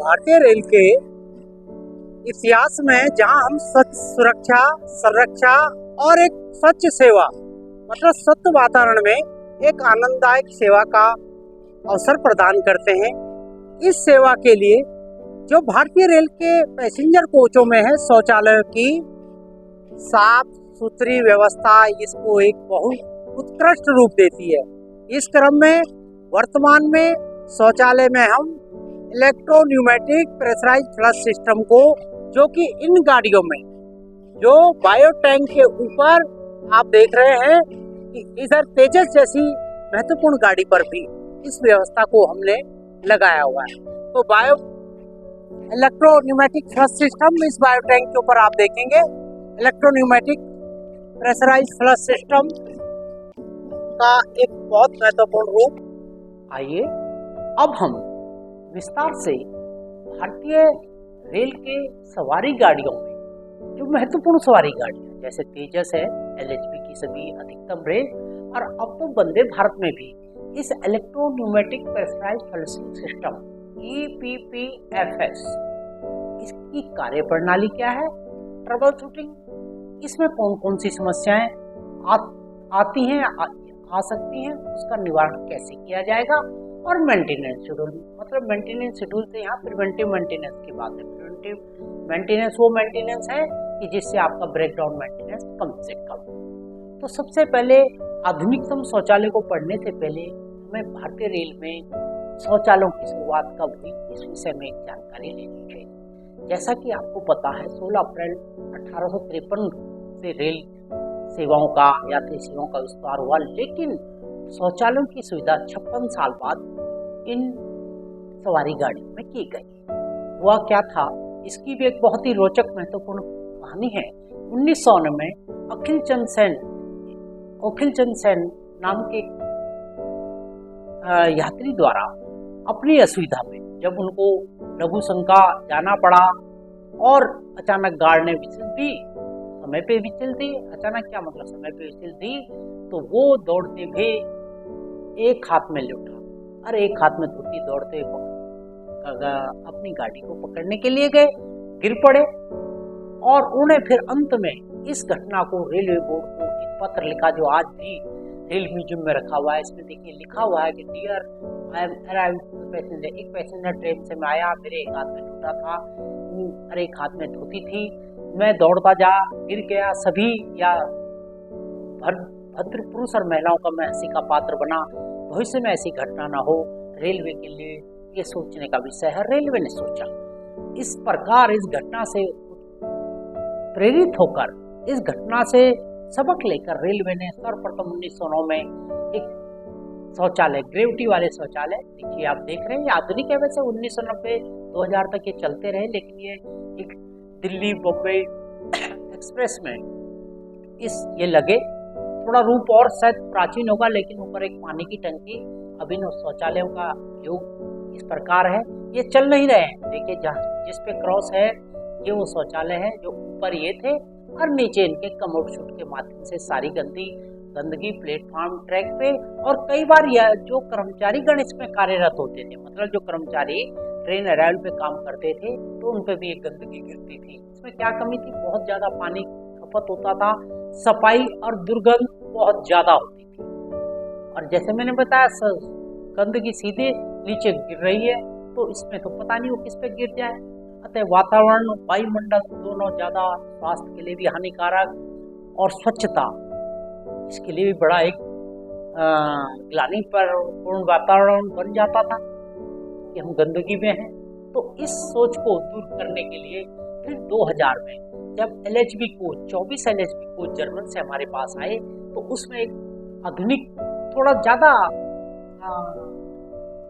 भारतीय रेल के इतिहास में जहां हम स्वच्छ सुरक्षा, संरक्षा और एक स्वच्छ सेवा मतलब स्वच्छ वातावरण में एक आनंददायक सेवा का अवसर प्रदान करते हैं। इस सेवा के लिए जो भारतीय रेल के पैसेंजर कोचों में है, शौचालयों की साफ सुथरी व्यवस्था इसको एक बहुत उत्कृष्ट रूप देती है। इस क्रम में वर्तमान में शौचालय में हम इलेक्ट्रोन्यूमेटिक प्रेशराइज फ्लश सिस्टम को, जो कि इन गाड़ियों में जो बायो टैंक के ऊपर आप देख रहे हैं कि इधर तेजस जैसी महत्वपूर्ण गाड़ी पर भी इस व्यवस्था को हमने लगाया हुआ है। तो बायो इलेक्ट्रोन्यूमेटिक फ्लश सिस्टम, इस बायो टैंक के ऊपर आप देखेंगे इलेक्ट्रोन्यूमेटिक प्रेशराइज फ्लश सिस्टम का एक बहुत महत्वपूर्ण रूप। आइए अब हम विस्तार से भारतीय रेल के सवारी गाड़ियों में जो महत्वपूर्ण सवारी गाड़ियां जैसे तेजस है, एलएचबी की सभी अधिकतम रेल और अब तो वंदे भारत में भी इस इलेक्ट्रोन्यूमेटिक प्रेशराइज्ड फ्लशिंग सिस्टम EPPFS इसकी कार्य प्रणाली क्या है, ट्रबल शूटिंग, इसमें कौन कौन सी समस्याएं आती हैं, आ सकती हैं, उसका निवारण कैसे किया जाएगा, और मेंटेनेंस शेड्यूल, मतलब मेंटेनेंस शेड्यूल से यहाँ प्रिवेंटिव मेंटेनेंस की बात है। प्रिवेंटिव मेंटेनेंस वो मेंटेनेंस है कि जिससे आपका ब्रेकडाउन मेंटेनेंस कम से कम। तो सबसे पहले आधुनिकतम शौचालय को पढ़ने से पहले हमें भारतीय रेल में शौचालयों की शुरुआत कब हुई इस विषय में एक जानकारी लेनी चाहिए। जैसा कि आपको पता है 16 अप्रैल 1853 से रेल सेवाओं का, यात्री सेवाओं का विस्तार हुआ, लेकिन शौचालयों की सुविधा 56 साल बाद इन सवारी गाड़ियों में की गई। हुआ क्या था, इसकी भी एक बहुत ही रोचक महत्वपूर्ण कहानी है। 1909 में अखिल चंद सेन नाम के यात्री द्वारा अपनी असुविधा में जब उनको लघु शंका जाना पड़ा और अचानक गार्ड ने विसिल दी, समय पे विसिल दी, अचानक क्या मतलब समय पे विसिल दी, तो वो दौड़ते हुए एक हाथ में लौटा और एक हाथ में धोती दौड़ते अपनी गाड़ी को पकड़ने के लिए गए, गिर पड़े और उन्हें फिर अंत में इस घटना को रेलवे बोर्ड को एक पत्र लिखा जो आज भी रेल म्यूजियम में रखा हुआ है। इसमें देखिए लिखा हुआ है कि dear I am arrived passenger, एक पैसेंजर ट्रेन से मैं आया, मेरे एक हाथ में टूटा था और एक हाथ में धोती थी, मैं दौड़ता जा गिर गया, सभी या भद्र पुरुष और महिलाओं का मैं हंसी का पात्र बना, भविष्य में ऐसी घटना ना हो, रेलवे के लिए ये सोचने का विषय है। रेलवे ने सोचा, इस प्रकार इस घटना से प्रेरित होकर, इस घटना से सबक लेकर रेलवे ने सर्वप्रथम 1909 में एक शौचालय, ग्रेविटी वाले शौचालय, देखिए आप देख रहे हैं ये आधुनिक है, वैसे 1990 2000 तक ये चलते रहे, लेकिन ये एक दिल्ली बम्बई एक्सप्रेस में ये लगे। थोड़ा रूप और शायद प्राचीन होगा, लेकिन ऊपर एक पानी की टंकी, अभिनव शौचालयों का योग इस प्रकार है। ये चल नहीं रहे हैं, देखिए जिस पे क्रॉस है ये वो शौचालय है, जो ऊपर ये थे और नीचे इनके कमोड शूट के माध्यम से सारी गंदगी प्लेटफॉर्म, ट्रैक पे, और कई बार यह जो कर्मचारी गण इसमें कार्यरत होते थे, मतलब जो कर्मचारी ट्रेन अराइवल पे काम करते थे, तो उन पे भी एक गंदगी गिरती थी। इसमें क्या कमी थी, बहुत ज्यादा पानी खपत होता था, सफाई और दुर्गंध बहुत ज्यादा होती थी, और जैसे मैंने बताया गंदगी सीधे नीचे गिर रही है, तो इसमें तो पता नहीं वो किस पे गिर जाए। अतः वातावरण, वायुमंडल दोनों ज्यादा स्वास्थ्य के लिए भी हानिकारक, और स्वच्छता इसके लिए भी बड़ा एक ग्लानि पर पूर्ण वातावरण बन जाता था कि हम गंदगी में हैं। तो इस सोच को दूर करने के लिए फिर 2000 में जब LHB coach 24 LHB coach German से हमारे पास आए, तो उसमें एक आधुनिक, थोड़ा ज्यादा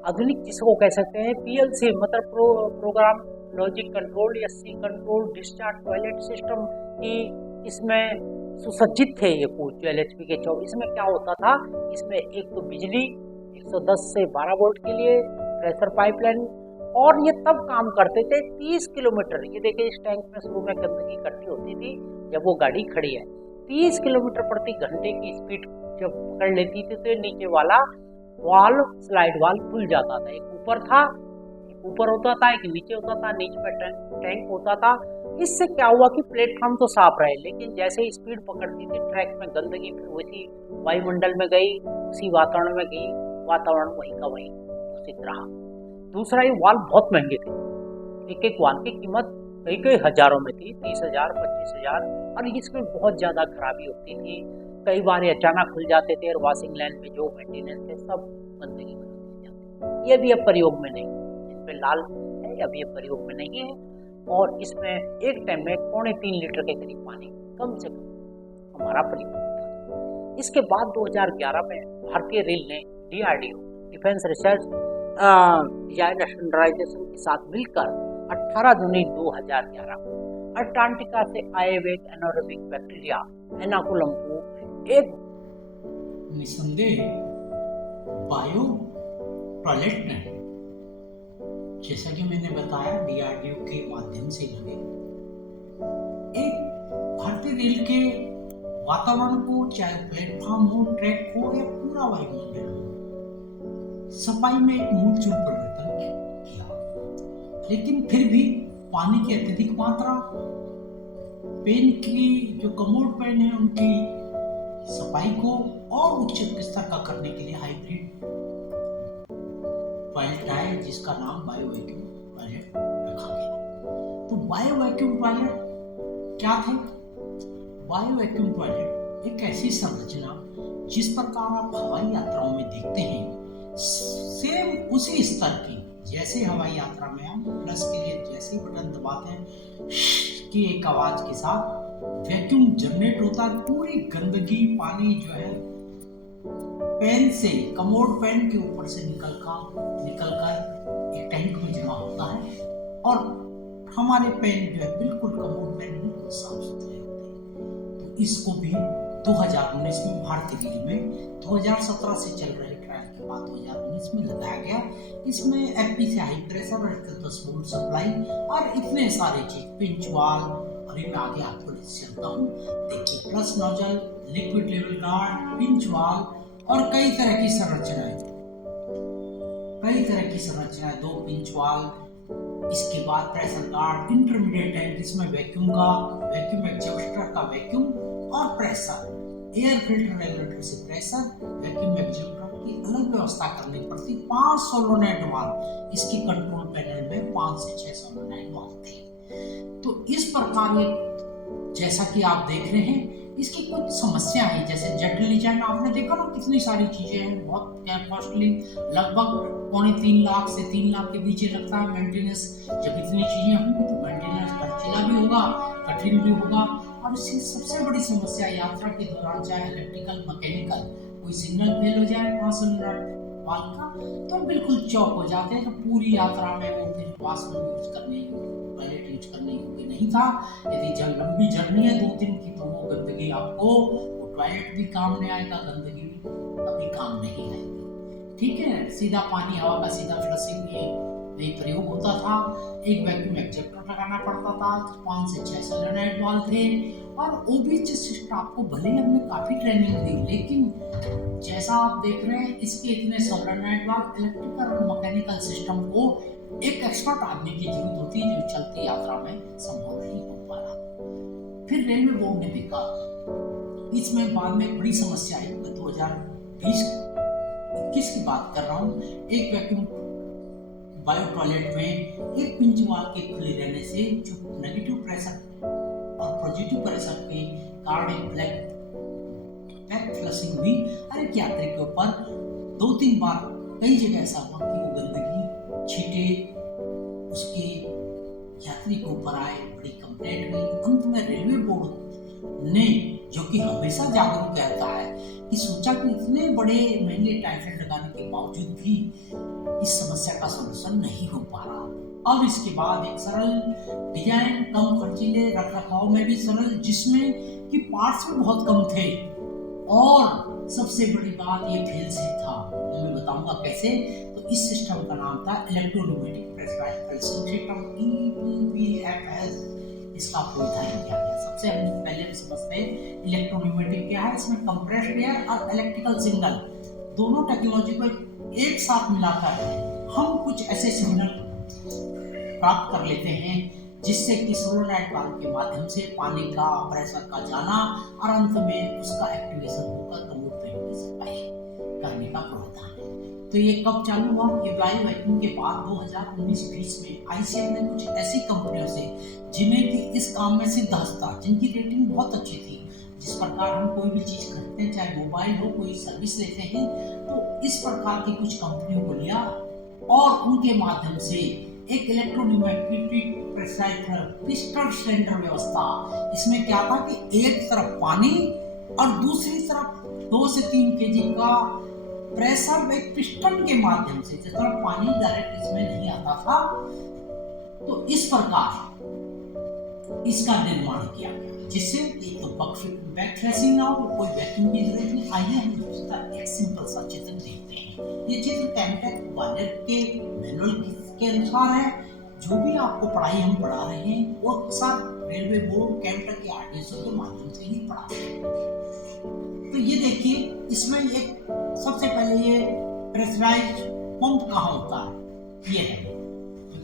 आधुनिक जिसको कह सकते हैं PLC, मतलब प्रोग्राम लॉजिक कंट्रोल या C control discharge toilet system की इसमें सुसज्जित थे ये कोच जो LHB के 24। इसमें क्या होता था, इसमें एक तो बिजली 110 से 12 वोल्ट के लिए प्रेशर पाइपलाइन, और ये तब काम करते थे 30 किलोमीटर। ये देखिए इस टैंक में शुरू में गंदगी इकट्ठी होती थी जब वो गाड़ी खड़ी है, 30 किलोमीटर प्रति घंटे की स्पीड जब पकड़ लेती थी, तो नीचे वाला वाल्व, स्लाइड वाल्व खुल जाता था। एक ऊपर था, ऊपर होता था, एक नीचे होता था, नीचे में टैंक होता था। इससे क्या हुआ कि प्लेटफॉर्म तो साफ रहे, लेकिन जैसे ही स्पीड पकड़ती थी ट्रैक में गंदगी फिर उसी वायुमंडल में गई, उसी वातावरण में गई, वातावरण वहीं का वहीं दूषित रहा। दूसरा, ये वाल्व बहुत महंगे थे, एक एक वाल्व की कीमत कई कई हजारों में थी, 30,000 25,000, और इसमें बहुत ज्यादा खराबी होती थी। कई बार ये अचानक खुल जाते थे और वॉशिंग लाइन पे जो मेंटेनेंस थे सब गंदगी में डूब जाती। ये भी अब प्रयोग में नहीं, इसमें लाल है, अब ये प्रयोग में नहीं है। और इसमें एक टाइम में 2.25 लीटर के करीब पानी कम से कम हमारा प्रयोग होता था। इसके बाद 2011 में भारतीय रेल ने DRDO डिफेंस रिसर्च स्टैंडर्डाइजेशन के साथ मिलकर 18 जून 2011 को अंटार्कटिका से आए हुए एनारोबिक बैक्टीरिया एनाकुलम को एक निसंदेह बायो टॉयलेट ने, जैसा कि मैंने बताया, DRDO के माध्यम से लगे एक भारतीय रेल के वातावरण को, चाहे प्लेटफॉर्म हो, ट्रैक हो या पूरा वायुमंडल हो, सफाई में एक मूलचूल परिवर्तन किया। लेकिन फिर भी पानी की अत्यधिक मात्रा, पेन की जो कमोड पेन है उनकी सफाई को और उच्च स्तर का करने के लिए हाइब्रिड टॉयलेट है, जिसका नाम बायो वैक्यूम टॉयलेट रखा गया। तो बायो वैक्यूम टॉयलेट क्या थे? बायो वैक्यूम टॉयलेट एक ऐसी संरचना जिस प्रकार आप हवाई यात्राओं में देखते हैं, सेम उसी स्तर की, जैसे हवाई यात्रा में हम प्लस के लिए जैसे ही बटन दबाते हैं कि एक आवाज के साथ वैक्यूम जनरेट होता है, पूरी गंदगी पानी जो है पेन से, कमोड पेन के ऊपर से निकलकर एक टैंक में जमा होता है और हमारे पेन जो है बिल्कुल कमोड पेन बिल्कुल साफ सुथरे होते हैं। तो इसको भी 2019 में भारतीय रेल में 2017 से चल रहे ट्रायल के बाद 2019 में लगाया गया। इसमें FP से हाई प्रेशर और 10 वोल्ट सप्लाई और इतने सारे चीज, पिंच वाल्व, अभी मैं आगे आपको चलता हूँ। देखिए, plus nozzle, liquid level guard, pinch valve और कई तरह की संरचनाएं, 2 पिंच वाल्व, इसके बाद प्रेशर गार्ड, इंटरमीडिएट टैंक, इसमें वैक्यूम एग्जॉस्टर का वैक्यूम और प्रेशर, एयर फिल्टर रेगुलेटर से प्रेशर, वैक्यूम एग्जॉस्टर की अलग व्यवस्था करनी पड़ती। 5 सोलोनॉइड वाल्व, इसकी कंट्रोल पैनल में 5 से 6 सोलोनॉइड वाल्व थे। तो इस प्रकार ये, जैसा कि आप देख रहे हैं, इसकी कुछ समस्या है, जैसे जटिल डिजाइन आपने देखा ना, कितनी सारी चीजें हैं, बहुत कॉस्टली, लगभग 2.25 लाख से 3 लाख के बीच लगता है मेंटेनेंस। जब इतनी चीजें होंगी तो मेंटेनेंस खर्चीला भी होगा, कठिन भी होगा। और इसकी सबसे बड़ी समस्या यात्रा के दौरान, चाहे इलेक्ट्रिकल मैकेनिकल कोई सिग्नल फेल हो जाए 5 मिनट वाल्व का, तो बिल्कुल चौक हो जाते हैं। तो पूरी यात्रा में वो फिर वॉशरूम यूज करने, टॉयलेट यूज करने योग्य नहीं था। यदि लंबी जर्नी है 2 दिन की, तो वो गंदगी आपको, वो टॉयलेट भी काम नहीं आएगा, गंदगी भी कभी काम नहीं आएगी। ठीक है, सीधा पानी, हवा का सीधा फ्लशिंग में प्रयोग होता था। एक वैक्यूम एग्जॉस्टर लगाना पड़ता था, 5 से 6 सोलेनॉइड वाल्व थे। और ओबीएच स्टाफ को भले हमने काफी ट्रेनिंग दी, लेकिन जैसा आप देख रहे हैं, इसके इतने सोलेनॉइड वाल्व, इलेक्ट्रिकल और मैकेनिकल सिस्टम को एक एक्सपर्ट आदमी की जरूरत होती है, जो चलती यात्रा में संभव नहीं हो पा रहा। फिर रेलवे बोर्ड ने देखा, इसमें बाद में बड़ी समस्या आई। 2020-21 की बात कर रहा हूँ। एक वैक्यूम बायो टॉयलेट में एक पिंच वाल्व के खुले रहने से जो नेगेटिव प्रेशर और पॉजिटिव प्रेशर के कारण एक ब्लैक फ्लशिंग हुई। हर एक यात्री के ऊपर 2-3 बार कई जगह ऐसा हुआ कि वो गंदगी छींटे उसके यात्री के ऊपर आए, बड़ी कंप्लेंट हुई। अंत में रेलवे बोर्ड ने, जो कि हमेशा जागरूक रहता है, कि सोचा कि इतने बड़े महंगे टॉयलेट लगाने के बावजूद भी इस समस्या का सलूशन नहीं हो पा रहा। अब इसके बाद एक सरल डिजाइन, कम खर्चीले, रखरखाव में भी सरल, जिसमें कि पार्ट्स भी बहुत कम थे, और सबसे बड़ी बात ये फेल सेफ था। मैं बताऊंगा कैसे। तो इस सिस्टम का नाम था इलेक्ट्रोन्यूमेटिक प्रेशराइज्ड फ्लशिंग सिस्टम, EPFS। इसका प्रोत्साहन किया गया। सबसे हम पहले समझते हैं इलेक्ट्रोन्यूमेटिक क्या है। इसमें कंप्रेस्ड एयर और इलेक्ट्रिकल सिग्नल दोनों टेक्नोलॉजी को एक साथ मिलाकर हम कुछ ऐसे सिग्नल प्राप्त कर लेते हैं, जिससे कि सोलोनॉइड वाल्व के माध्यम से पानी का प्रेशर का जाना और अंत में उसका एक्टिवेशन होकर कमोड पेन की सप्लाई करने का प्रावधान है। तो ये कब चालू हुआ? ये वायु वैक्यूम के बाद 2019-20 में आईसीएम ने कुछ ऐसी कंपनियों से जिन्हें कि इस काम में सिद्धहस्त था, जिनकी रेटिंग बहुत अच्छी थी, जिस प्रकार हम कोई भी चीज खरीदते हैं, चाहे मोबाइल हो, कोई सर्विस लेते हैं, तो इस प्रकार की कुछ कंपनियों को लिया और उनके माध्यम से एक इलेक्ट्रोन्यूमेटिक प्रेशराइज्ड पिस्टन सिलेंडर व्यवस्था, इसमें क्या था कि एक तरफ पानी और दूसरी तरफ 2 से 3 केजी का प्रेशर एक पिस्टन के माध्यम से, जिस तरह पानी डायरेक्ट इसमें नहीं आता था, तो इस प्रकार इसका निर्माण किया गया, जिससे एक तो बैक फ्लैशिंग ना हो, कोई वैक्यूम की जरूरत नहीं। आइए हम उसका एक सिंपल सा चित्र देखते हैं। ये चित्र कैमटेक वायर के मैनुअल के अनुसार है। जो भी आपको पढ़ाई हम पढ़ा रहे हैं वो सब रेलवे बोर्ड कैमटेक के आरटीसी के माध्यम से ही पढ़ा रहे हैं। तो ये देखिए, इसमें एक सबसे पहले ये प्रेशराइज्ड पंप कहाँ होता है? ये है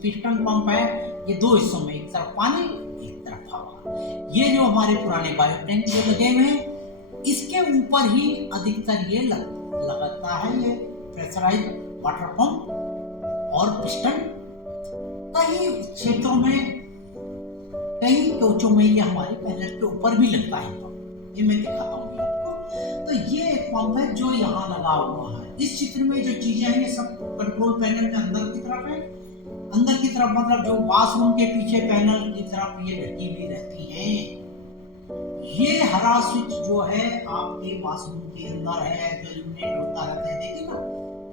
पिस्टन पंप है। ये 2 हिस्सों में, एक तरफ पानी, एक तरफ हवा। ये जो हमारे पुराने बायो टैंक जो लगे हुए हैं, इसके ऊपर ही अधिकतर ये लगता है ये प्रेशराइज्ड वाटर पंप और पिस्टन। कई क्षेत्रों में, कई कोचों में ये हमारे पैलेट के ऊपर भी लगता है पंप। ये मैं दिखाता हूँ आपको। तो ये एक पंप है जो यहाँ लगा हुआ है। इस चित्र में जो चीजें हैं ये सब कंट्रोल पैनल के अंदर की तरफ है। अंदर की तरफ मतलब जो वॉशरूम के पीछे पैनल की तरफ ये ढकी हुई रहती हैं। ये हरा स्विच जो है आपके वॉशरूम के अंदर है, जो इल्यूमिनेट होता रहता है, देखिए ना,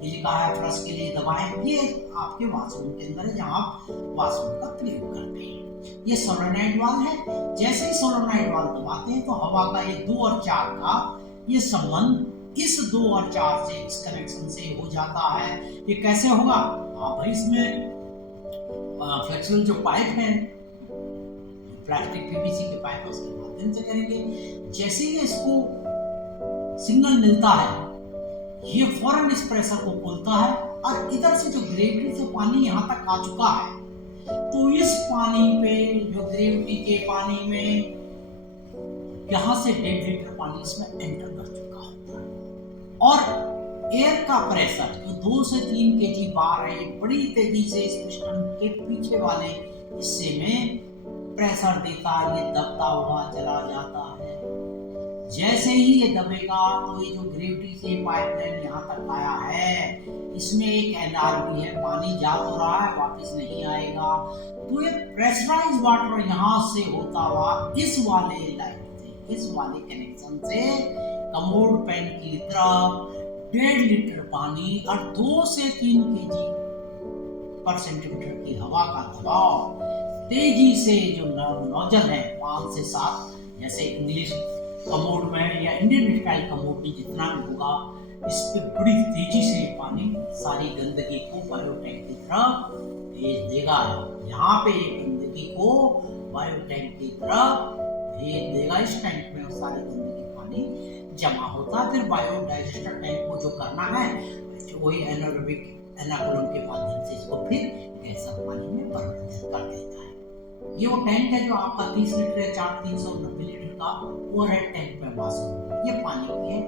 ये लिखा है फ्लश के लिए दबाएं। ये आपके वॉशरूम के अंदर है, जहाँ आप वॉशरूम का प्रयोग करते हैं। ये सोलेनॉइड वाल्व है। जैसे ही सोलेनॉइड वाल्व दबाते हैं तो हवा का ये 2 और 4 का ये संबंध इस 2 और 4 से, इस कनेक्शन से हो जाता है। ये कैसे होगा? हाँ भाई, इसमें फ्लेक्सिबल जो पाइप है, प्लास्टिक पीवीसी के पाइप, उसके माध्यम से करेंगे। जैसे ही इसको सिग्नल मिलता है, ये फौरन इस प्रेशर को खोलता है और इधर से जो ग्रेविटी से पानी यहाँ तक आ चुका है, तो इस पानी पे, जो ग्रेविटी के पानी में, यहाँ से 1.5 लीटर पानी इसमें एंटर कर चुका होता है। और एयर का प्रेशर जो 2 से 3 केजी बार है, बड़ी तेजी से इस पिस्टन के पीछे वाले हिस्से में प्रेशर देता है। ये दबता हुआ चला जाता है। जैसे ही ये दबेगा तो ये जो ग्रेविटी से पाइपलाइन यहाँ तक आया है, इसमें एक एनआरबी है, पानी जा तो रहा है, वापस नहीं आएगा। तो ये प्रेशराइज वाटर यहाँ से होता हुआ इस वाले लाइन से, इस वाले कनेक्शन से कमोड पेन की तरफ 1.5 लीटर पानी और 2 से 3 केजी पर सेंटीमीटर की हवा का दबाव तेजी से जो नोजल है 5 से 7, जैसे इंग्लिश कमोड में या इंडियन स्टाइल कमोड में जितना भी होगा, इस पे बड़ी तेजी से पानी सारी गंदगी को बायो टैंक की तरफ भेज देगा। यहाँ पे गंदगी को बायो टैंक की तरफ भेज देगा। इस टैंक में सारी गंदगी पानी जमा होता है। फिर बायो डाइजेस्टर टैंक को जो करना है, वही एनारोबिक एनाकोलम के माध्यम से इसको फिर गैसर पानी में परिवर्तित कर देता है। ये वो टैंक है जो आपका 30 लीटर या 390 लीटर का ओवरहेड टैंक में वास होता है। ये पानी की है,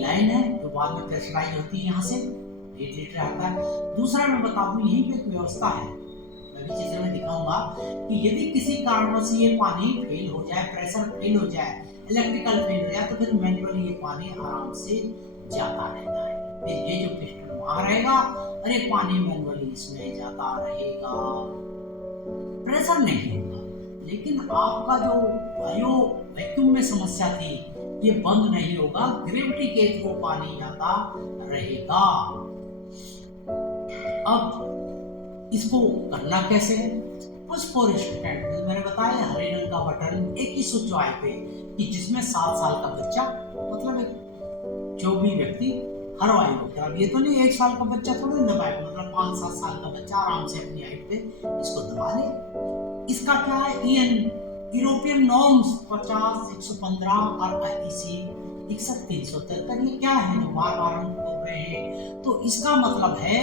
लाइन है जो बाद में प्रेशराइज होती है, यहाँ से 1.5 लीटर आता है। दूसरा मैं बता दूं, यहीं पे एक व्यवस्था है, मैं भी चित्र में दिखाऊंगा, कि यदि किसी कारणवश ये पानी फेल हो जाए, प्रेशर फेल हो जाए, इलेक्ट्रिकल फेल हो जाए, तो फिर मैन्युअली ये पानी आराम से जाता रहता है। फिर ये जो पिस्टन वहां रहेगा और ये पानी मैन्युअली इसमें जाता रहेगा, प्रेशर नहीं होगा। लेकिन आपका जो बायो वैक्यूम में समस्या थी, ये बंद नहीं होगा, ग्रेविटी के थ्रू पानी जाता रहेगा। अब इसको करना कैसे है? पुश फॉर स्टूडेंट, मैंने बताया हरे रंग का बटन एक ही स्विच आए पे, कि जिसमें 7 साल का बच्चा, मतलब एक जो भी व्यक्ति हर वायु को, अब ये तो नहीं 1 साल का बच्चा थोड़ा दबाए, मतलब 5-7 साल का बच्चा आराम से अपनी हाइट पे इसको दबा ले। इसका क्या है, यूरोपियन नॉर्म्स 50, 115 और IEC 61,373, ये क्या है जो बार बार हम बोल रहे हैं? तो इसका मतलब है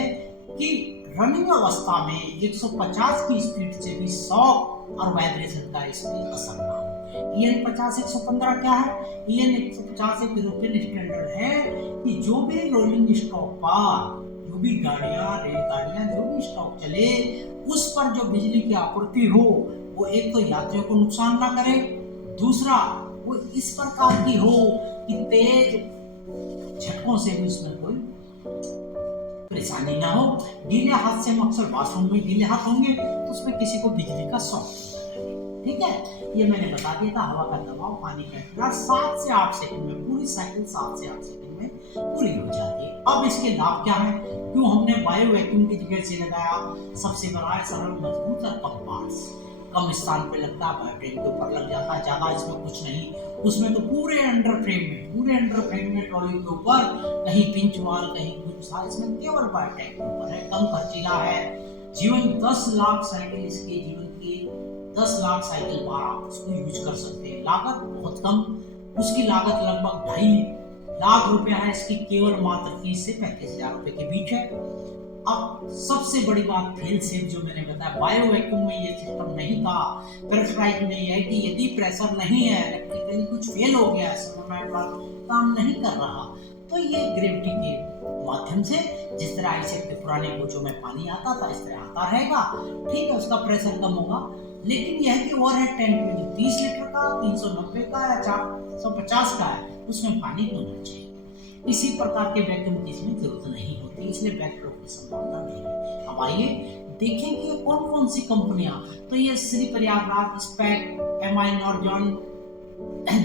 कि रनिंग अवस्था में 150 की स्पीड से भी शॉक और वाइब्रेशन का इसमें असर ना हो। EN 50 115 क्या है? EN 150 एक यूरोपियन स्टैंडर्ड है कि जो भी रोलिंग स्टॉक पर जो भी गाड़ियां, रेलगाड़ियां, जो भी स्टॉक चले उस पर जो बिजली की आपूर्ति हो वो एक तो यात्रियों को नुकसान ना करे, दूसरा वो इस प्रकार की हो कि तेज झटकों से भी उसमें कोई परेशानी ना हो। गीले हाथ से अक्सर बाथरूम में गीले हाथ होंगे तो उसमें किसी को बिजली का शॉक, ठीक है। ये मैंने बता दिया था। हवा का दबाव, पानी का इंतजार 7 से 8 सेकंड में, पूरी साइकिल 7 से 8 सेकंड में पूरी हो जाती है। अब इसके लाभ क्या है? क्यों हमने बायो वैक्यूम की जगह से लगाया? सबसे बड़ा है सरल, मजबूत और कम पार्ट्स, कम स्थान पे लगता है, बायोटेक के ऊपर लग जाता है, ज्यादा इसमें कुछ नहीं। उसमें तो पूरे अंडर फ्रेम में ट्रॉली के ऊपर कहीं पिंच वाल, कहीं कुछ था, इसमें केवल बायोटेक के ऊपर है, कम खर्चीला है। जीवन 10 लाख साइकिल, इसके जीवन की 10 लाख साइकिल बार आप उसको यूज कर सकते हैं। लागत बहुत कम, उसकी लागत लगभग 2.5 लाख रुपया है। इसकी केवल मात्र 30 से 35,000 रुपए के बीच है। अब सबसे बड़ी बात फेल सेफ जो मैंने बताया, बायो वैक्यूम में ये सिस्टम नहीं था। प्रेशराइज में यह है कि यदि प्रेशर नहीं है, इलेक्ट्रिकली कुछ फेल हो गया, सोलोनॉइड वाल्व काम नहीं कर रहा, तो ये ग्रेविटी के माध्यम से, जिस तरह ऐसे पुराने कोचों में पानी आता था इस तरह आता रहेगा, ठीक है, उसका प्रेशर कम होगा। लेकिन यह है कि ओवरहेड टैंक में जो 30 लीटर का, 390 का या 450 का है, उसमें पानी होना चाहिए। इसी प्रकार के वैक्यूम की इसमें जरूरत नहीं होती, इसलिए बैकफ्लो की संभावना नहीं है। अब आइए देखें कि कौन कौन सी कंपनियां, तो ये श्री प्रयागराज, स्पेक, MI नॉर्जन,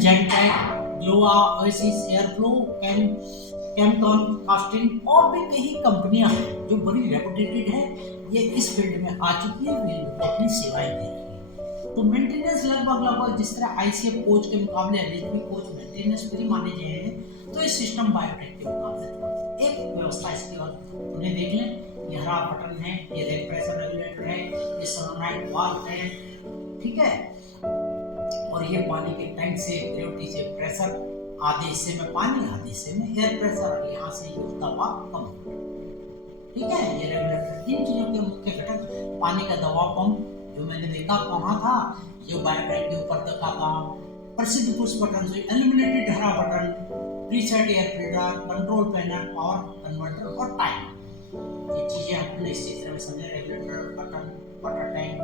जेनटेक, ग्लोआ, ओएसिस, एयरफ्लो, कैमटॉन, कास्टिंग और भी कई कंपनियां हैं जो बड़ी रेपुटेटेड है। ये इस फील्ड में आ चुकी है, रेलवे अपनी सेवाएं दे रही है। तो मेंटेनेंस लगभग जिस तरह ICF कोच के मुकाबले LHB कोच मेंटेनेंस फ्री माने गए हैं, तो इस सिस्टम बायोटेक के मुकाबले एक व्यवस्था इसके बाद उन्हें देख लें। ये हरा बटन है, ये रेल प्रेशर रेगुलेटर है, ये सोलोनॉइड वाल्व है, ठीक है। और ये पानी के टैंक से ग्रेविटी से प्रेशर, आधे हिस्से में पानी, आधे हिस्से में एयर प्रेशर, यहाँ से ये दबाव कम होगा, ठीक है। ये रेगुलेटर, इन चीजों के मुख्य घटक, पानी का दबाव पंप जो मैंने देखा कहाँ था, जो बायोटेक के ऊपर देखा था। प्रसिद्ध पुश बटन, एलिमिनेटेड हरा button, preset air filter, control panel, power converter और टाइमर। ये चीजें हमने इस चित्र में समझे। रेगुलेटर, बटन, वाटर टैंक,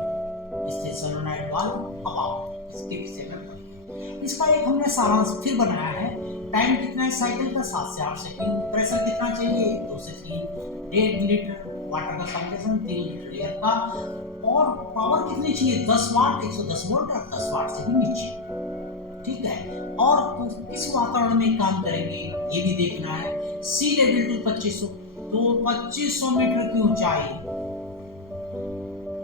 इससे सोलोनॉइड वाल्व, अब इसके विषय में पढ़िए। इसका एक हमने सारांश फिर बनाया है। टाइम कितना है साइकिल का? 7 से 8 सेकंड। प्रेशर कितना चाहिए? 2 से 3, 1.5 लीटर वाटर का कंप्रेशन, 3 लीटर एयर का। और पावर कितनी चाहिए? 10 वाट, 110 वोल्ट और 10 वाट से भी नीचे, ठीक है। और किस वातावरण में काम करेंगे ये भी देखना है। सी लेवल टू 2500, तो 2500 मीटर की ऊंचाई।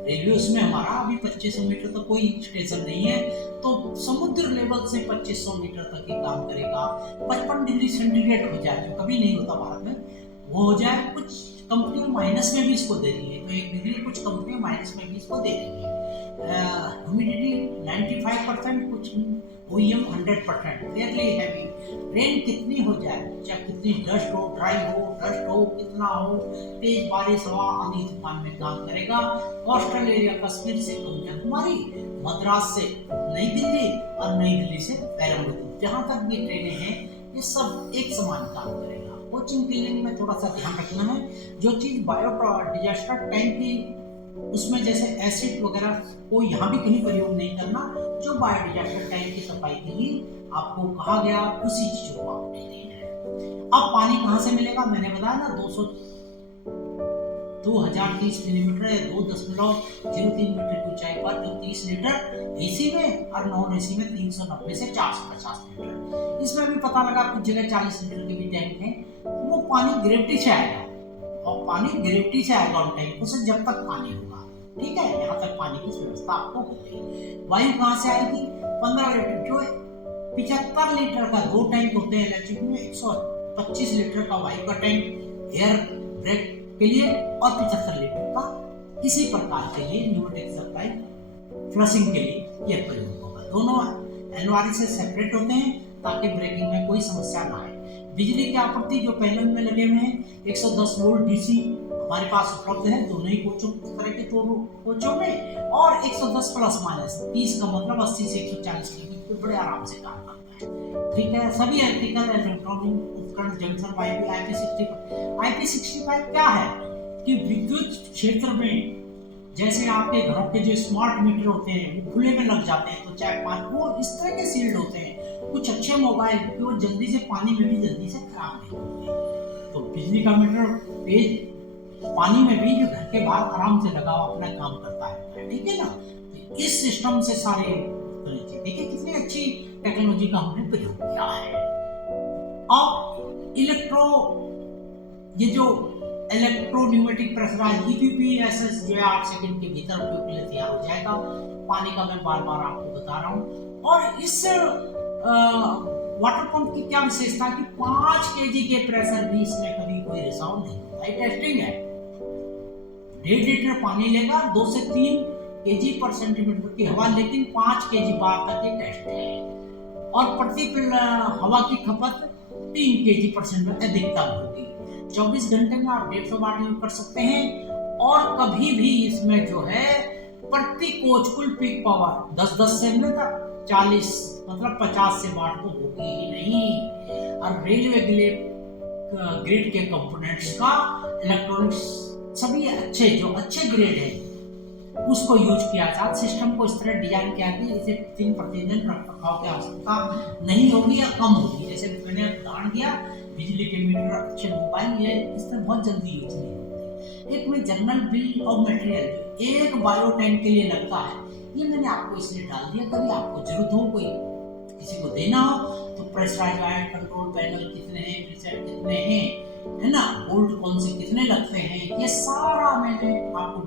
रेलवे उसमें हमारा अभी 2500 मीटर तक कोई स्टेशन नहीं है, तो समुद्र लेवल से 2500 मीटर तक ही काम करेगा। 55 डिग्री सेंटीग्रेड हो जाए, जो कभी नहीं होता भारत में, वो हो जाए। कुछ कंपनियां माइनस में भी इसको दे रही है, तो 1 डिग्री कुछ कंपनियां माइनस में भी इसको दे रही है। ह्यूमिडिटी 95%, कुछ OEM 100%, फेयरली हैवी। रेन कितनी हो जाए, चाहे कितनी डस्ट हो, ड्राई हो, डस्ट हो, कितना हो, तेज बारिश, हवा, आंधी तूफान में काम करेगा। कोस्टल एरिया कश्मीर से कन्याकुमारी, मद्रास से नई दिल्ली और नई दिल्ली से पेरम्बलूर, जहाँ तक भी ट्रेनें हैं, ये सब एक समान काम करेगा। कोचिंग बिल्डिंग में थोड़ा सा ध्यान रखना है, जो चीज बायो डिजास्टर टैंक की, उसमें जैसे एसिड वगैरह को यहाँ भी कहीं प्रयोग नहीं करना। जो बायो डिजास्टर टैंक की सफाई के लिए आपको कहा गया, उसी चीजों को आपने लेना है। अब पानी कहाँ से मिलेगा? मैंने बताया ना, 2030 मिलीमीटर है, 2.03 मीटर की ऊंचाई पर, जो 30 लीटर एसी में और नॉन एसी में 390 से 450 लीटर। इसमें भी पता लगा कुछ जगह 40 लीटर के भी टैंक है। वो पानी ग्रेविटी से आएगा, और पानी ग्रेविटी से आएगा उन टैंकों से, जब तक पानी होगा, ठीक है। यहाँ तक पानी की व्यवस्था आपको हो गई। वायु कहाँ से आएगी? 15 लीटर, जो 75 लीटर का 2 टैंक होते हैं LHB में, 125 लीटर का वायु का टैंक एयर ब्रेक के लिए, और 75 लीटर का इसी प्रकार के लिए न्यूमेटिक सप्लाई फ्लशिंग के लिए यह प्रयोग होगा। दोनों एनवारी से सेपरेट होते हैं ताकि ब्रेकिंग में कोई समस्या ना आए। बिजली की आपूर्ति जो पैनल में लगे हुए हैं, 110 वोल्ट DC हमारे पास उपलब्ध है दोनों ही कोचों, तरह के दोनों कोचों में, और 110 प्लस माइनस 30 का मतलब 80 से 140 के बीच में बड़े आराम से काम करता है। ठीक है, सभी इलेक्ट्रिकल इलेक्ट्रॉनिक उपकरण जंक्शन IP65 क्या है कि विद्युत क्षेत्र में जैसे आपके घरों के जो स्मार्ट मीटर होते हैं वो खुले में लग जाते हैं, तो चाहे पानी वो इस तरह के सील्ड होते हैं। कुछ अच्छे मोबाइल क्योंकि वो जल्दी से पानी में भी जल्दी से खराब नहीं होते, तो बिजली का मीटर तेज पानी में भी जो घर के बाहर आराम से लगा हुआ अपना काम करता है। ठीक है ना, तो इस सिस्टम से सारे देखिए कितनी अच्छी टेक्नोलॉजी का हमने प्रयोग किया है। अब ये जो इलेक्ट्रोन्यूमेटिक प्रेशराइज EPPSS जो है 8 सेकंड के भीतर उपयोग के लिए तैयार हो जाएगा। पानी का मैं बार बार आपको बता रहा हूँ। और इस वाटर पंप की क्या विशेषता है कि 5 kg के प्रेशर भी इसमें कभी कोई रिसाव नहीं होता है। टेस्टिंग है, 1.5 लीटर पानी लेगा, 2 से 3 kg पर सेंटीमीटर की हवा, लेकिन 5 kg बार तक ये टेस्ट है। और प्रति हवा की खपत 3 kg पर सेंटीमीटर अधिकतम होगी। 24 घंटे में आप 150 वाट यूज कर सकते हैं। और कभी भी इसमें जो है प्रति कोच कुल पीक पावर 10-10 से तक 40 मतलब 50 से वाट तो होगी ही नहीं। और रेलवे ग्रेड के कंपोनेंट्स का इलेक्ट्रॉनिक्स सभी अच्छे जो अच्छे ग्रेड है उसको यूज किया जाए। सिस्टम को इस तरह डिजाइन किया कि इसे दिन प्रतिदिन रखरखाव की आवश्यकता नहीं होगी या कम होगी। जैसे मैंने उदाहरण दिया बिजली के मीटर, अच्छे मोबाइल, ये इससे बहुत जल्दी यूज नहीं होते। एक में जनरल बिल ऑफ मटेरियल एक बायो टैंक के लिए लगता है, ये मैंने आपको इसलिए डाल दिया कभी आपको जरूरत हो, कोई किसी को देना हो तो प्रेशराइज्ड कंट्रोल पैनल कितने हैं, प्रीसेट कितने हैं, है ना, बोल्ट कौन से कितने लगते हैं, ये सारा मैंने आपको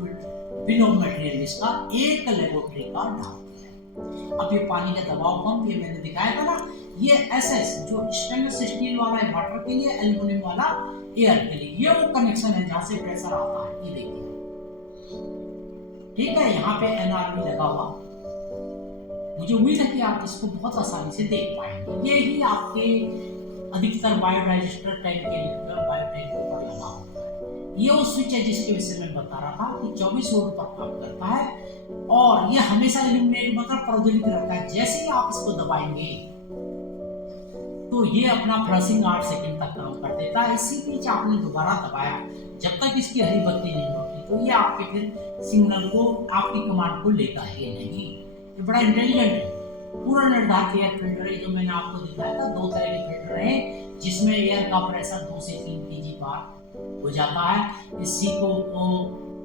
बिल ऑफ मटेरियल इसका एक लेबोरेटरी का डाल दिया। अब ये पानी का दबाव पंप ये मैंने दिखाया था ना, ये SS जो स्टेनलेस स्टील वाला है वाटर के लिए, एल्युमिनियम वाला एयर के लिए, ये वो कनेक्शन है जहां से प्रेशर आता है। ये देखिए, ठीक है, यहाँ पे NRB लगा हुआ। मुझे उम्मीद है कि आप इसको बहुत आसानी से देख पाएंगे। ये ही आपके अधिकतर बायोडाइजेस्टर टैंक के बायोटैंक के ऊपर लगा होता है। ये वो स्विच है जिसके विषय में बता रहा था कि 24 वोल्ट पर काम करता है और ये हमेशा इल्यूमिनेट मतलब प्रज्वलित रहता है। जैसे ही आप इसको दबाएंगे तो ये अपना फ्लशिंग 8 सेकंड तक काम कर देता है। इसी बीच आपने दोबारा दबाया, जब तक इसकी हरी बत्ती नहीं होती तो ये आपके फिर सिग्नल को आपकी कमांड को लेता है नहीं। ये बड़ा इंटेलिजेंट है। पूरा निर्धारित एयर फिल्टर है जो मैंने आपको दिखाया था। 2 तरह के फिल्टर हैं जिसमें एयर का प्रेशर 2 से 3 kg बार हो जाता है। इसी को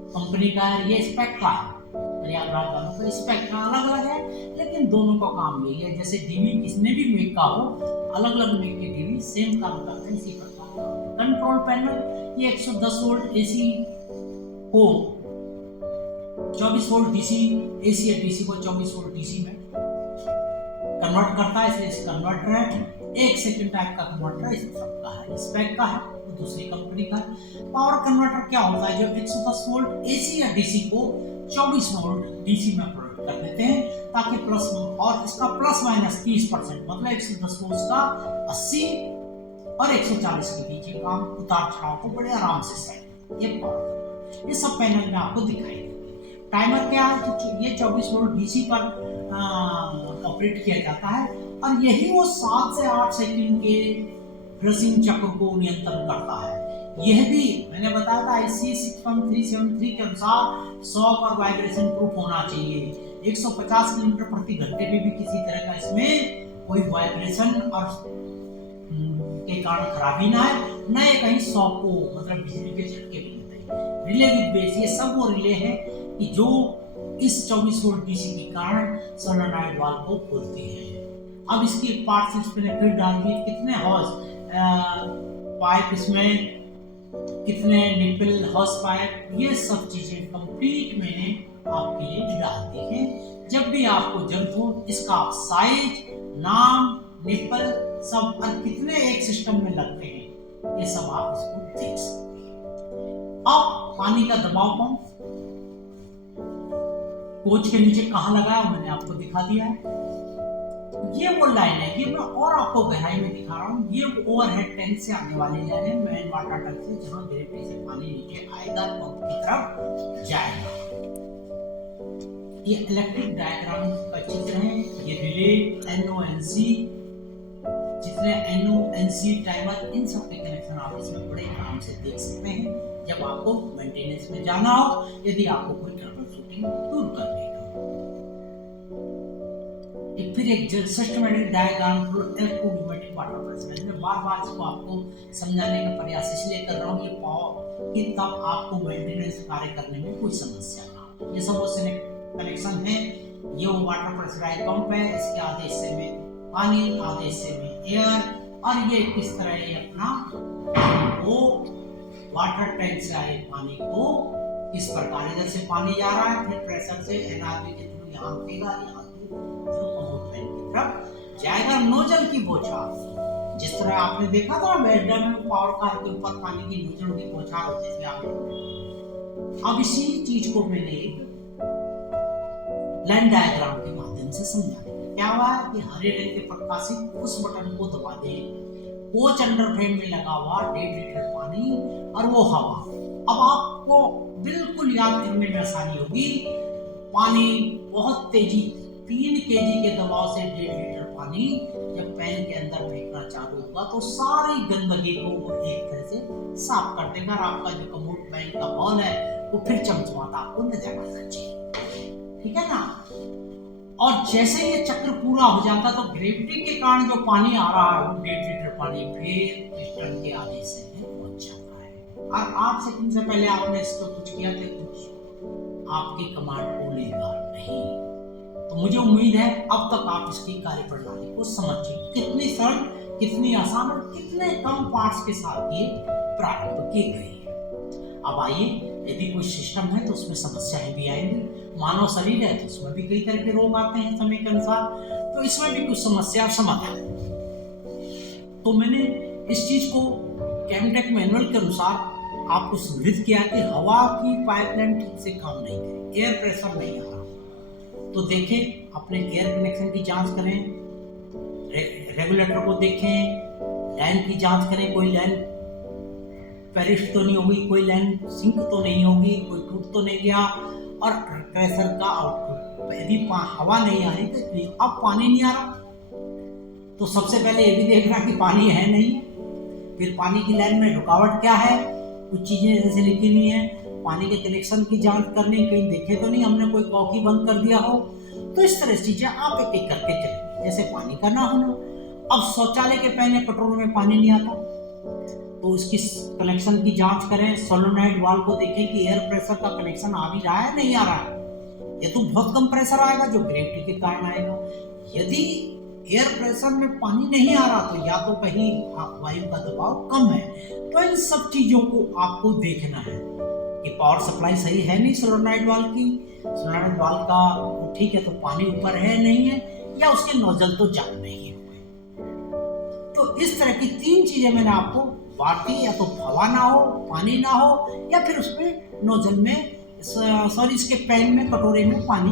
कंपनी का ये स्पेक्ट्रा है, प्रयागराज वालों का स्पेक्ट्रा अलग अलग है लेकिन दोनों का काम यही है। जैसे डीवी किसने भी मेक का हो, अलग अलग मेक के डीवी सेम काम करते हैं। इसी प्रकार कंट्रोल पैनल ये 110 वोल्ट AC को 24 वोल्ट DC AC या DC को 24 वोल्ट DC में कन्वर्ट करता है, इसलिए कन्वर्टर है। 1 सेकंड टाइप का कन्वर्टर इस सबका है, स्पेक का है, दूसरी कंपनी का। पावर कन्वर्टर क्या होता है, जो 110 वोल्ट AC या DC को 24 वोल्ट DC में कन्वर्ट कर देते हैं ताकि प्लस और इसका प्लस माइनस 30% मतलब 110 वोल्ट का 80 और 140 के बीच ये काम उतार चढ़ाव को बड़े आराम से सेट। ये सब पैनल में आपको दिखाई देंगे। टाइमर क्या है, तो ये 24 वोल्ट DC पर ऑपरेट किया जाता है और यही वो 7 से 8 सेकंड के फ्लशिंग चक्र को नियंत्रण करता है। यह भी मैंने बताया था IC 61373 के अनुसार शॉक और वाइब्रेशन प्रूफ होना चाहिए। 150 किलोमीटर प्रति घंटे में भी किसी तरह का इसमें कोई वाइब्रेशन और के कारण खराबी ना है, न ये कहीं शॉक को मतलब बिजली के झटके भी होते हैं। रिले विद बेस ये सब वो रिले हैं कि जो इस 24 वोल्ट DC के कारण सोलेनॉइड वाल्व को खोलती है। अब इसकी पार्ट से मैंने फिर डाल दिए कितने हॉर्स पाइप, इसमें कितने निपल हॉर्स पाइप, ये सब चीजें कंप्लीट मैंने आपके लिए डाल दी है। जब भी आपको जरूरत हो इसका आप साइज, नाम, निपल सब और कितने एक सिस्टम में लगते हैं ये सब आप इसको देख सकते हैं। अब पानी का दबाव पंप कोच के नीचे कहाँ लगाया मैंने आपको दिखा दिया है। ये वो लाइन है, ये मैं और आपको गहराई में दिखा रहा हूँ। ये ओवरहेड टैंक से आने वाली लाइन है, मेन वाटर टैंक से, जहाँ ग्रेविटी से पानी नीचे आएगा, पंप की तरफ जाएगा। ये इलेक्ट्रिक डायग्राम का चित्र है। ये रिले, NONC, जितने NONC टाइमर, इन सब के कनेक्शन आप इसमें बड़े आराम से देख सकते हैं जब आपको मेंटेनेंस में जाना हो, यदि आपको कोई ट्रबल शूटिंग दूर करने का। फिर एक systematic diagram for electropneumatic water pressure. मैं बार-बार इसको आपको समझाने का प्रयास इसलिए कर रहा हूँ ये पावर कि तब आपको मेंटेनेंस कार्य करने में कोई समस्या ना हो। ये सब उससे कनेक्शन है। ये वो वाटर प्रेशराइज पंप है, इसके आधे हिस्से में पानी, आधे हिस्से में एयर, और ये किस तरह ये अपना वो वाटर टैंक से आए पानी को किस प्रकार इधर से पानी जा रहा है, फिर प्रेशर से एनआरबी के थ्रू यहाँ रुकेगा, यहाँ थ्रू कमोड टैंक की तरफ जाएगा। नोजल की बौछार, जिस तरह आपने देखा था वेल्डर में पावर कार के ऊपर पानी की नोजल की बौछार होती थी आपने। अब इसी चीज को मैंने एक लाइन डायग्राम के माध्यम से समझा। क्या हुआ है कि हरे रंग के प्रकाशित उस बटन को दबा दें, कोच अंडर फ्रेम में लगा हुआ 1.5 लीटर पानी और वो हवा। अब आपको बिल्कुल याद करने में आसानी होगी। पानी बहुत तेजी 3 केजी के दबाव से 1.5 लीटर पानी जब पैन के अंदर फेंकना चालू होगा तो सारी गंदगी को वो एक तरह से साफ कर देगा। आपका जो कमोड पैन का बॉल है वो फिर चमचमाता आपको नजर आना चाहिए, ठीक है ना। और जैसे ये चक्र पूरा हो जाता तो ग्रेविटी के कारण जो पानी आ रहा है वो 1.5 लीटर पानी फिर पिस्टन के आधे हिस्से में पहुंच जाता है। और 8 सेकंड से पहले आपने इसको कुछ किया कि कुछ आपकी कमांड को लेगा नहीं। तो मुझे उम्मीद है अब तक आप इसकी कार्य प्रणाली को समझ चुके, कितनी सरल, कितनी आसान और कितने कम पार्ट्स के साथ ये प्रारंभ की गई है। अब आइए, यदि कोई सिस्टम है तो उसमें समस्याएं भी आएंगी। मानव शरीर है तो उसमें भी कई तरह के रोग आते हैं समय के अनुसार, तो इसमें भी कुछ समस्या समाधान। तो मैंने इस चीज को केमटेक मैनुअल के अनुसार आपको सुविधित किया कि हवा की पाइपलाइन ठीक से काम नहीं करी, एयर प्रेशर नहीं आ रहा। तो देखें, अपने एयर कनेक्शन की जांच करें, रेगुलेटर को देखें, लाइन की जांच करें, कोई लाइन पेरिश तो नहीं होगी, कोई लाइन सिंक तो नहीं होगी, कोई टूट तो नहीं गया, और प्रेशर का आउटपुट यदि हवा नहीं आ रही तो अब पानी नहीं आ रहा तो सबसे पहले ये भी देखना कि पानी है नहीं है। फिर पानी की लाइन में रुकावट क्या है, कुछ चीजें जैसे लिखी हुई है, पानी के कनेक्शन की जांच करनी, कहीं देखे तो नहीं हमने कोई कॉकी बंद कर दिया हो। तो इस तरह से चीजें आप एक एक करके चलेंगे, जैसे पानी का ना होना। अब शौचालय के पहले कटोरों में पानी नहीं आता तो इसकी कनेक्शन की जांच करें, सोलोनॉइड वाल्व को देखें कि एयर प्रेशर का कनेक्शन आ भी रहा है नहीं आ रहा है। ये तो बहुत कम प्रेशर आएगा जो ग्रेविटी के कारण आएगा। यदि एयर प्रेशर में पानी नहीं आ रहा तो या तो कहीं वायु का दबाव कम है। तो इन सब चीजों को आपको देखना है कि पावर सप्लाई सही है नहीं सोलोनॉइड वाल्व की, सोलोनॉइड वाल्व का ठीक है तो पानी ऊपर है नहीं है, या उसके नोजल तो जाम नहीं हुए। तो इस तरह की 3 चीजें मैंने आपको बांटी, या तो हवा ना हो, पानी ना हो, या फिर उसमें नोजल में इसके पैन में कटोरे में पानी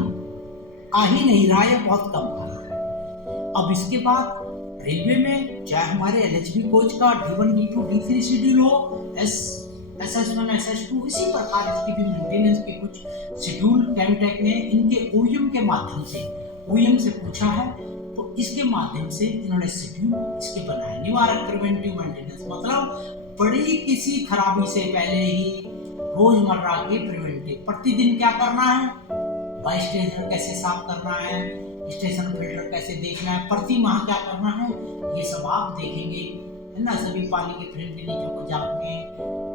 आ ही नहीं रहा है, बहुत कम आ रहा है। अब इसके बाद रेलवे में चाहे हमारे LHB कोच का D1, D2, D3 शेड्यूल हो, SS1, SS2, इसी प्रकार इसकी भी मेंटेनेंस के कुछ शेड्यूल केमटेक ने इनके OEM के माध्यम से OEM से पूछा है। तो इसके माध्यम से इन्होंने शेड्यूल इसके बनाए। निवारक प्रिवेंटिव मेंटेनेंस मतलब बड़ी किसी खराबी से पहले ही रोजमर्रा के प्रिवेंटिव, प्रतिदिन क्या करना है, बाई स्टेशन कैसे साफ करना है, स्टेशन फिल्टर कैसे देखना है, प्रति माह क्या करना है, ये सब आप देखेंगे, है ना। सभी पानी के फ्रेम के नीचे को जाके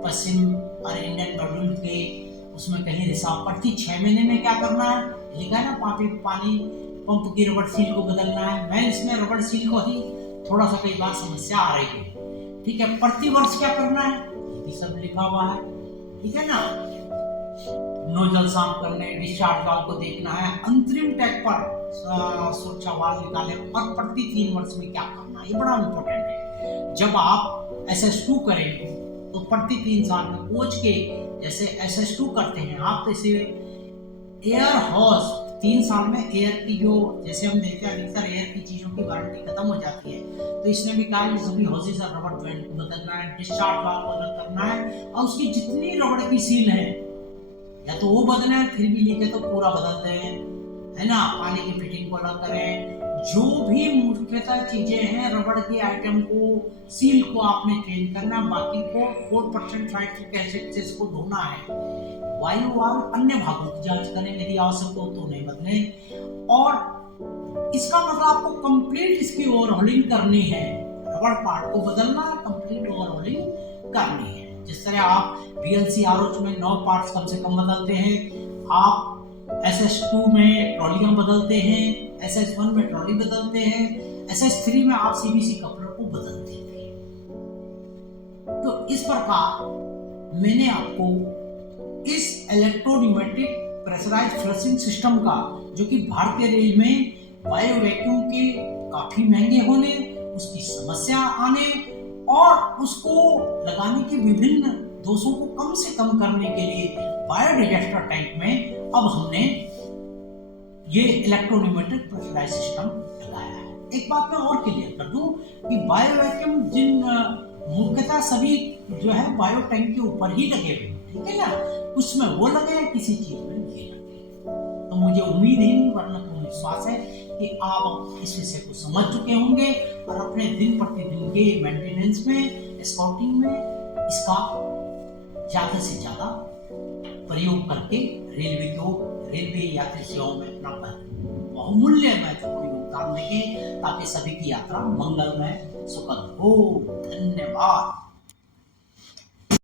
पश्चिम और इंडियन मॉड्यूल के उसमें कहीं रिसाव प्रति 6 महीने में क्या करना है लिखा है ना, पानी पंप की रबड़ सील को बदलना है। मैं इसमें रबड़ सील को ही थोड़ा सा कई बार समस्या आ रही है, ठीक है। प्रति वर्ष क्या करना है ये भी सब लिखा हुआ है, ठीक है ना। नोजल साफ करने, डिस्चार्ज वाल्व को देखना है, अंतरिम टैग पर सुरक्षा वाल्व निकाले, और प्रति 3 वर्ष में क्या करना है, ये बड़ा इंपॉर्टेंट है। जब आप SS2 करेंगे तो प्रति 3 साल में कोच के जैसे SS2 करते हैं आप, तो इसे एयर होस्ट 3 साल में एयर की जो, जैसे हम देखते हैं अधिकतर एयर की चीजों की वारंटी खत्म हो जाती है, तो इसने भी कहा कि सभी हॉसेस और रबर जॉइंट को बदलना है, डिस्चार्ज वाल्व को अलग करना है, और उसकी जितनी रबड़ की सील है या तो वो बदले हैं, फिर भी लीक है तो पूरा बदलते हैं, है ना। पानी की फिटिंग को अलग करें, जो भी मुख्यतः चीजें हैं रबड़ के आइटम को, सील को आपने चेंज करना, बाकी को 4% साइट्रिक एसिड से इसको धोना है। वायु वाल्व अन्य भागों की जांच करें, यदि आवश्यक हो तो नहीं बदलें। और इसका मतलब आपको कंप्लीट इसकी ओवरहॉलिंग करनी है, रबड़ पार्ट को बदलना, कंप्लीट ओवरहॉलिंग करनी है। जिस तरह आप VLC ROH में 9 पार्ट्स कम से कम बदलते हैं, आप SS2 में ट्रॉलियां बदलते हैं, SS1 में ट्रॉली बदलते हैं, SS3 में आप CBC कपलर को बदलते हैं। तो इस प्रकार मैंने आपको इस इलेक्ट्रोन्यूमेटिक प्रेशराइज्ड फ्लशिंग सिस्टम का, जो कि भारतीय रेल में बायो वैक्यूम के काफी महंगे होने, उसकी समस्या आने और उसको लगाने के विभिन्न दोषों को कम से कम करने के लिए बायोडिजेस्टर टैंक में अब हमने ये इलेक्ट्रोन्यूमेटिक प्रेशराइज्ड सिस्टम लगाया है। एक बात मैं और क्लियर कर दूं कि बायो वैक्यूम जिन मुख्यतः सभी जो है बायो टैंक के ऊपर ही लगे हुए, ठीक है ना, उसमें वो लगे हैं, किसी चीज में ये लगे। तो मुझे उम्मीद ही नहीं, वरना तो विश्वास है कि आप इस विषय को समझ चुके होंगे और अपने दिन प्रतिदिन के मेंटेनेंस में, स्काउटिंग में इसका ज्यादा से ज्यादा प्रयोग करके रेलवे यात्री सेवाओं में अपना बहुमूल्य महत्वपूर्ण योगदान देंगे, ताकि सभी की यात्रा मंगलमय सुखद हो। धन्यवाद।